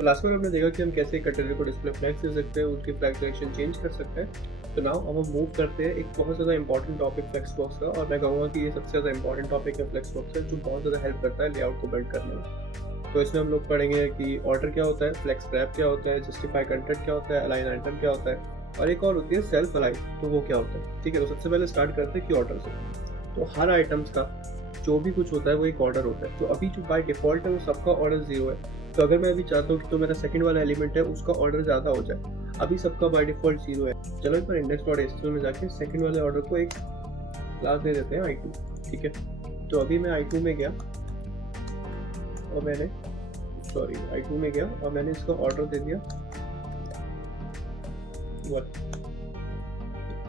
तो लास्ट में हमने देखा कि हम कैसे कंटेनर को डिस्प्ले फ्लैग्स दे सकते हैं, उसकी फ्लैग डायरेक्शन चेंज कर सकते हैं। तो नाउ अब हम मूव करते हैं एक बहुत ज़्यादा इंपॉर्टेंट टॉपिक फ्लेक्सबॉक्स का, और मैं कहूँगा कि ये सबसे ज़्यादा इंपॉर्टेंट टॉपिक है फ्लेक्सबॉक्स का, जो बहुत ज़्यादा हेल्प करता है लेआउट को बिल्ड करने में। तो इसमें हम लोग पढ़ेंगे कि ऑर्डर क्या होता है, फ्लेक्स रैप क्या होता है, जस्टिफाई कंटेंट क्या होता है, अलाइन आइटम क्या होता है, और एक और होती है सेल्फ अलाइन, तो वो क्या होता है। ठीक है, तो सबसे पहले स्टार्ट करते हैं कि ऑर्डर से। तो हर आइटम्स का जो भी कुछ होता है वो एक ऑर्डर होता है। तो अभी जो बाय डिफॉल्ट है वो सबका ऑर्डर 0 है। तो अगर मैं अभी चाहता हूँ कि तो मेरा सेकंड वाला एलिमेंट है उसका ऑर्डर ज़्यादा हो जाए, अभी सबका बाय डिफॉल्ट 0 है। चलो एक बार index.html में जाके सेकंड वाले ऑर्डर को एक क्लास दे देते हैं i2। ठीक है, तो अभी मैं i2 में गया और मैंने इसका ऑर्डर दे दिया 1।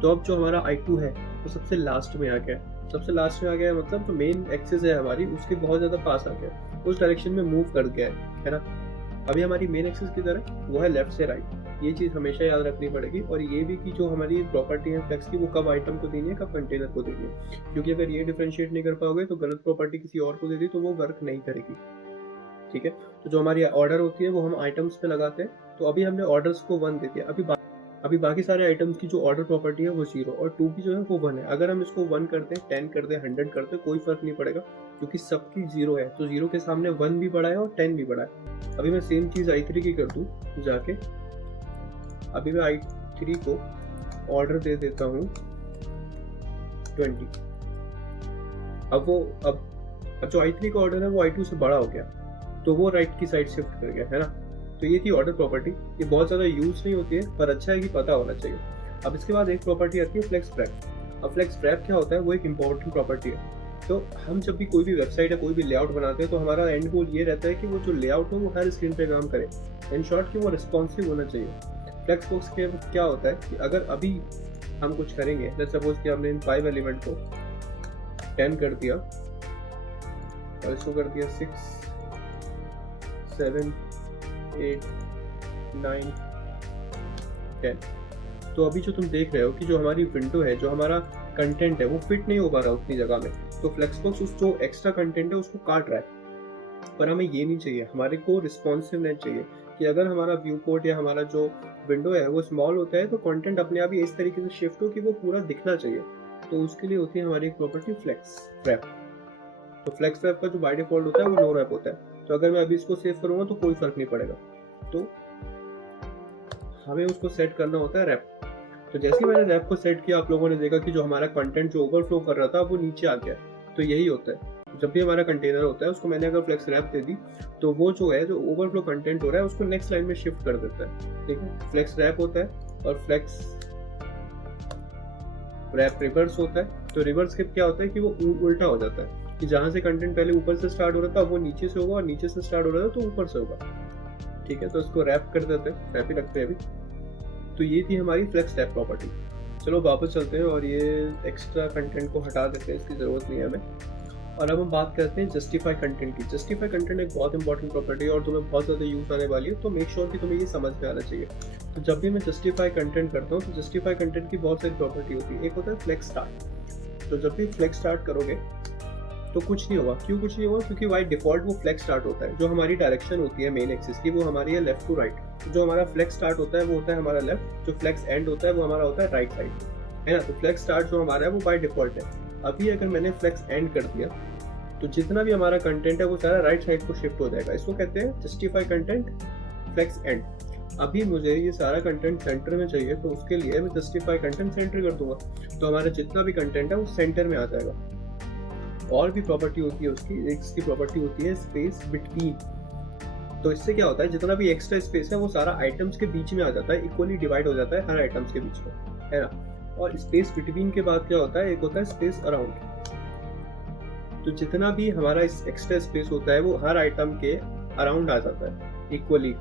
तो अब जो हमारा i2 है वो सबसे लास्ट में आ गया मतलब जो मेन एक्सिस है हमारी उसके बहुत ज़्यादा पास आ गया, उस डायरेक्शन में मूव कर गया है ना। अभी हमारी मेन एक्सिस की तरह वो है लेफ्ट से राइट, ये चीज़ हमेशा याद रखनी पड़ेगी। और ये भी कि जो हमारी प्रॉपर्टी है फ्लेक्स की वो कब आइटम को देनी है, कब कंटेनर को देनी है, क्योंकि अगर ये डिफरेंशिएट नहीं कर पाओगे तो गलत प्रॉपर्टी किसी और को दे दी तो वो वर्क नहीं करेगी। ठीक है, तो जो हमारी ऑर्डर होती है वो हम आइटम्स पे लगाते हैं। तो अभी हमने ऑर्डर्स को 1 दे दिया, अभी बाकी सारे आइटम्स की जो ऑर्डर प्रॉपर्टी है वो 0 और 2 की जो है वो 1 है। अगर हम इसको 1 कर दें, 10 कर दें, 100 कर दें, कोई फर्क नहीं पड़ेगा, क्योंकि सबकी 0 है। तो 0 के सामने 1 भी बड़ा है और 10 भी बड़ा है। अभी मैं सेम चीज़ i3 की कर दूँ जाके, अभी मैं i3 को ऑर्डर दे देता हूँ 20। अब जो i3 का ऑर्डर है वो i2 से बड़ा हो गया, तो वो राइट की साइड शिफ्ट कर गया, है ना। तो ये थी ऑर्डर प्रॉपर्टी। ये बहुत ज़्यादा यूज नहीं होती है पर अच्छा है कि पता होना चाहिए। अब इसके बाद एक प्रॉपर्टी आती है फ्लेक्स रैप। अब फ्लेक्स रैप क्या होता है, वो एक इंपॉर्टेंट प्रॉपर्टी है। तो हम जब भी कोई भी वेबसाइट या कोई भी लेआउट बनाते हैं तो हमारा एंड गोल ये रहता है कि वो जो लेआउट हो वो हर स्क्रीन पे काम करे, इन शॉर्ट कि वो रिस्पॉन्सिव होना चाहिए। फ्लेक्सबॉक्स के क्या होता है कि अगर अभी हम कुछ करेंगे, लेट्स सपोज कि हमने इन 5 एलिमेंट को 10 कर दिया और इसको कर दिया 6, 7, 8, 9, 10। तो अभी जो तुम देख रहे हो कि जो हमारी विंडो है, जो हमारा कंटेंट है वो फिट नहीं हो पा रहा उतनी जगह में, तो फ्लेक्सबॉक्स उस जो एक्स्ट्रा कंटेंट है उसको काट रहा है। पर हमें ये नहीं चाहिए, हमारे को रिस्पॉन्सिवनेस चाहिए कि अगर हमारा व्यू पोर्ट या हमारा जो विंडो है वो स्मॉल होता है तो कंटेंट अपने आप ही इस तरीके से शिफ्ट हो कि वो पूरा दिखना चाहिए। तो उसके लिए होती है हमारी एक प्रॉपर्टी फ्लेक्स रैप। तो फ्लेक्स रैप का जो बाय डिफॉल्ट होता है वो नो रैप होता है। तो अगर मैं अभी इसको सेव करूंगा तो कोई फर्क नहीं पड़ेगा, तो हमें उसको सेट करना होता है रैप। तो जैसे ही मैंने रैप को सेट किया, आप लोगों ने देखा कि जो हमारा कंटेंट जो ओवरफ्लो कर रहा था वो नीचे आ गया। तो यही होता है, जब भी हमारा कंटेनर होता है उसको मैंने अगर फ्लेक्स रैप दे दी तो वो जो है, जो ओवरफ्लो कंटेंट हो रहा है उसको नेक्स्ट लाइन में शिफ्ट कर देता है। ठीक है, फ्लेक्स रैप होता है और फ्लेक्स रैप रिवर्स होता है। तो रिवर्स के क्या होता है कि वो उल्टा हो जाता है, कि जहां से कंटेंट पहले ऊपर से स्टार्ट हो रहा था वो नीचे से होगा, और नीचे से स्टार्ट हो रहा था तो ऊपर से होगा। ठीक है, तो इसको रैप कर देते हैं, रैप ही रखते हैं अभी। तो ये थी हमारी फ्लेक्स रैप प्रॉपर्टी। चलो वापस चलते हैं और ये एक्स्ट्रा कंटेंट को हटा देते हैं, इसकी ज़रूरत नहीं है हमें। और अब हम बात करते हैं जस्टिफाई कंटेंट की। जस्टिफाई कंटेंट एक बहुत इंपॉर्टेंट प्रॉपर्टी है और तुम्हें बहुत ज़्यादा यूज़ आने वाली है, तो मेक श्योर कि तुम्हें ये समझ में आना चाहिए। तो जब भी मैं जस्टिफाई कंटेंट करता हूँ तो जस्टिफाई कंटेंट की बहुत सारी प्रॉपर्टी होती है। एक होता है फ्लेक्स स्टार्ट। तो जब भी फ्लेक्स स्टार्ट करोगे तो कुछ नहीं होगा। क्यों कुछ नहीं होगा? क्योंकि बाय डिफॉल्ट वो फ्लेक्स स्टार्ट होता है। जो हमारी डायरेक्शन होती है मेन एक्सिस की वो हमारी है लेफ्ट टू राइट। तो जो हमारा फ्लेक्स स्टार्ट होता है वो होता है हमारा लेफ्ट, जो फ्लेक्स एंड होता है वो हमारा होता है राइट साइड, है ना। तो फ्लेक्स स्टार्ट जो हमारा है वो बाय डिफॉल्ट है। अभी अगर मैंने फ्लेक्स एंड कर दिया तो जितना भी हमारा कंटेंट है वो सारा राइट साइड को शिफ्ट हो जाएगा। इसको कहते हैं जस्टिफाई कंटेंट फ्लेक्स एंड। अभी मुझे ये सारा कंटेंट सेंटर में चाहिए, तो उसके लिए मैं जस्टिफाई कंटेंट सेंटर कर दूंगा, तो हमारा जितना भी कंटेंट है वो सेंटर में आ जाएगा। और भी प्रॉपर्टी होती है उसकी, इसकी प्रॉपर्टी होती है स्पेस बिटवीन। तो इससे क्या होता है, जितना भी एक्स्ट्रा स्पेस है वो सारा आइटम्स के बीच में आ जाता है, इक्वली डिवाइड हो जाता है हर आइटम्स के बीच में, है ना। और स्पेस बिटवीन के बाद क्या होता है, एक होता है स्पेस अराउंड। तो जितना भी हमारा इस एक्स्ट्रा स्पेस होता है वो हर आइटम के अराउंड आ जाता है इक्वली।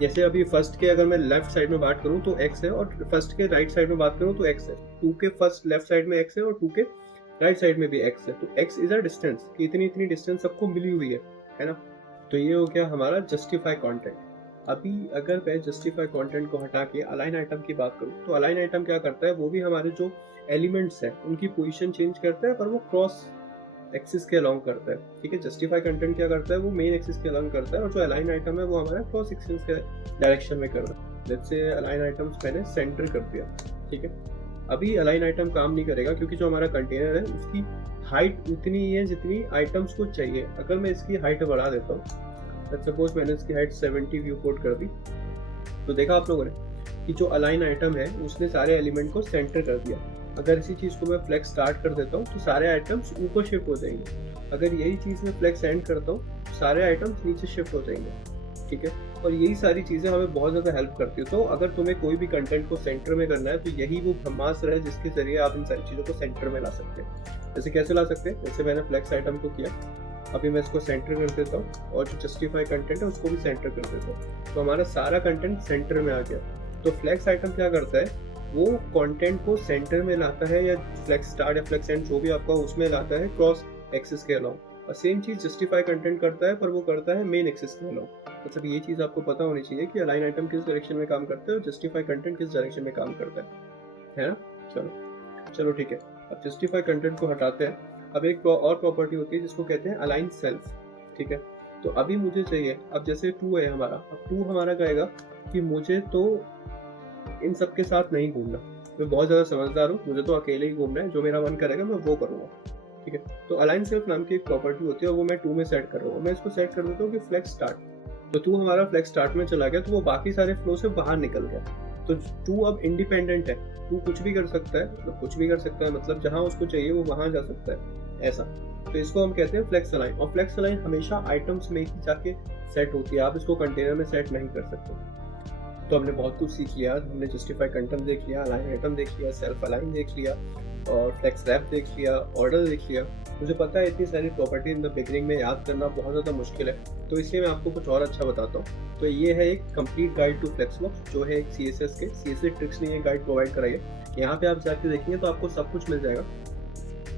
जैसे अभी फर्स्ट के अगर मैं लेफ्ट साइड में बात करूं तो x है, और फर्स्ट के राइट साइड में बात करूं तो x है। 2 के फर्स्ट लेफ्ट साइड में x है और 2 के राइट साइड में भी x है। तो x इज अ डिस्टेंस, कि इतनी डिस्टेंस सबको मिली हुई है ना। तो ये हो गया हमारा जस्टिफाई कंटेंट। अभी अगर मैं जस्टिफाई कंटेंट को हटा के अलाइन आइटम की बात करूं तो अलाइन आइटम क्या करता है, वो भी हमारे जो एलिमेंट्स हैं उनकी पोजीशन चेंज करता है, पर वो क्रॉस एक्सिस के अलोंग करता है, ठीक है। जस्टिफाई कंटेंट क्या करता है, वो मेन एक्सिस के अलोंग करता है, और जो अलाइन आइटम है वो हमारा क्रॉस एक्सिस के डायरेक्शन में कर रहा है। लेट्स से अलाइन आइटम्स मैंने सेंटर कर दिया, ठीक है। अभी अलाइन आइटम काम नहीं करेगा क्योंकि जो हमारा कंटेनर है उसकी हाइट उतनी ही है जितनी आइटम्स को चाहिए। अगर मैं इसकी हाइट बढ़ा देता हूँ, लेट्स सपोज मैंने इसकी हाइट 70 व्यू पोर्ट कर दी, तो देखा आप लोगों ने कि जो अलाइन आइटम है उसने सारे एलिमेंट को सेंटर कर दिया। अगर इसी चीज़ को मैं फ्लेक्स स्टार्ट कर देता हूँ तो सारे आइटम्स ऊपर शिफ्ट हो जाएंगे। अगर यही चीज़ मैं फ्लेक्स एंड करता हूँ तो सारे आइटम्स नीचे शिफ्ट हो जाएंगे, ठीक है। और यही सारी चीज़ें हमें बहुत ज़्यादा हेल्प करती है। तो अगर तुम्हें कोई भी कंटेंट को सेंटर में करना है तो यही वो ब्रह्मास्त्र है जिसके जरिए आप इन सारी चीज़ों को सेंटर में ला सकते हैं। जैसे कैसे ला सकते हैं, जैसे मैंने फ्लेक्स आइटम को किया, अभी मैं इसको सेंटर कर देता हूँ और जो जस्टिफाई कंटेंट है उसको भी सेंटर कर देता हूँ, तो हमारा सारा कंटेंट सेंटर में आ गया। तो फ्लेक्स आइटम क्या करता है, वो कंटेंट को सेंटर में लाता है, या फ्लेक्स स्टार्ट या फ्लेक्स एंड जो भी आपका उसमें लाता है क्रॉस एक्सिस के अलाउंग। और सेम चीज जस्टिफाई कंटेंट करता है, पर वो करता है मेन एक्सिस के अलाउंग। मतलब ये चीज आपको पता होनी चाहिए कि अलाइन आइटम किस डायरेक्शन में काम करता है और जस्टिफाई कंटेंट किस डायरेक्शन में काम करता है ना। चलो ठीक है, अब जस्टिफाई कंटेंट को हटाते हैं। अब एक और प्रॉपर्टी होती है जिसको कहते हैं अलाइन सेल्फ, ठीक है। तो अभी मुझे चाहिए, अब जैसे 2 है हमारा, अब 2 हमारा कहेगा कि मुझे तो इन सब के साथ नहीं घूमना, मैं बहुत ज़्यादा समझदार हूँ, मुझे तो अकेले ही घूमना है, जो मेरा मन करेगा मैं वो करूँगा, ठीक है। तो अलाइन सेल्फ नाम की एक प्रॉपर्टी होती है, वो मैं 2 में सेट कर रहा हूँ। मैं इसको सेट कर देता हूँ कि फ्लेक्स स्टार्ट। तो 2 हमारा फ्लेक्स स्टार्ट में चला गया, तो वो बाकी सारे फ्लो से बाहर निकल गया। तो 2 अब इंडिपेंडेंट है, 2 कुछ भी कर सकता है, मतलब कुछ भी कर सकता है, मतलब जहाँ उसको चाहिए वो वहाँ जा सकता है, ऐसा। तो इसको हम कहते हैं फ्लेक्स अलाइन। और फ्लेक्स अलाइन हमेशा आइटम्स में ही जाके सेट होती है, आप इसको कंटेनर में सेट नहीं कर सकते। तो हमने बहुत कुछ सीख लिया, हमने जस्टिफाई कंटेंट देख लिया, अलाइन आइटम देख लिया, सेल्फ अलाइन देख लिया, और फ्लेक्स रैप देख लिया, ऑर्डर देख लिया। मुझे पता है इतनी सारी प्रॉपर्टी इन द बिगिनिंग में याद करना बहुत ज़्यादा मुश्किल है, तो इसलिए मैं आपको कुछ और अच्छा बताता हूँ। तो ये है एक कंप्लीट गाइड टू फ्लेक्सबॉक्स, जो है एक CSS के CSS ट्रिक्स ने ये गाइड प्रोवाइड कराई है। यहाँ पे आप जाके देखेंगे तो आपको सब कुछ मिल जाएगा,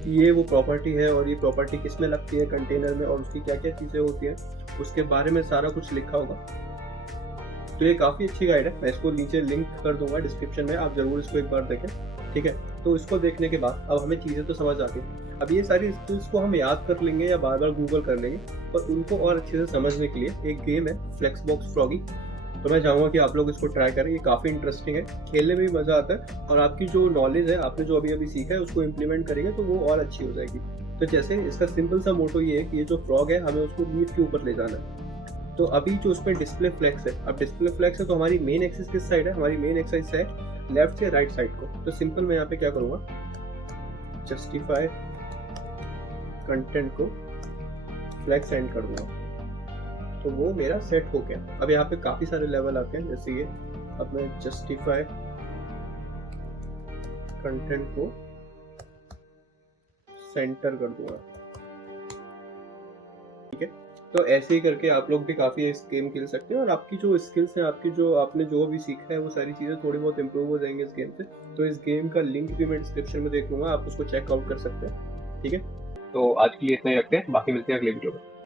ये वो प्रॉपर्टी है और ये प्रॉपर्टी किस में लगती है कंटेनर में, और उसकी क्या क्या चीज़ें होती हैं, उसके बारे में सारा कुछ लिखा होगा। तो ये काफ़ी अच्छी गाइड है, मैं इसको नीचे लिंक कर दूंगा डिस्क्रिप्शन में, आप जरूर इसको एक बार देखें, ठीक है। तो इसको देखने के बाद अब हमें चीज़ें तो समझ आती हैं। अब ये सारी स्किल्स को हम याद कर लेंगे या बार बार गूगल कर लेंगे, पर उनको और अच्छे से समझने के लिए एक गेम है फ्लेक्सबॉक्स फ्रॉगी। तो मैं चाहूँगा कि आप लोग इसको ट्राई करें, ये काफ़ी इंटरेस्टिंग है, खेलने में भी मज़ा आता है, और आपकी जो नॉलेज है, आपने जो अभी सीखा है उसको इम्प्लीमेंट करेंगे तो वो और अच्छी हो जाएगी। तो जैसे इसका सिंपल सा मोटो ये है कि ये जो फ्रॉग है हमें उसको लीफ के ऊपर ले जाना है। तो अभी जो उसमें डिस्प्ले फ्लेक्स है, अब डिस्प्ले फ्लेक्स है तो हमारी मेन एक्सिस किस साइड है, हमारी मेन एक्सिस है लेफ्ट से राइट साइड को। तो सिंपल मैं यहाँ पे क्या करूँगा, जस्टिफाई कंटेंट को फ्लेक्स एंड कर दूंगा, तो वो मेरा सेट हो गया। अब यहाँ पे काफी सारे लेवल आते हैं, जैसे ये, अब मैं जस्टिफाई कंटेंट को सेंटर कर दूंगा, ठीक है। तो ऐसे ही करके आप लोग भी काफी इस गेम खेल सकते हैं, और आपकी जो स्किल्स हैं, आपकी जो आपने जो भी सीखा है, वो सारी चीजें थोड़ी बहुत इंप्रूव हो जाएंगी इस गेम से। तो इस गेम का लिंक भी मैं डिस्क्रिप्शन में देख लूंगा, आप उसको चेकआउट कर सकते हैं, ठीक है। तो आज के लिए इतना ही रखते हैं, बाकी मिलते हैं अगले वीडियो में।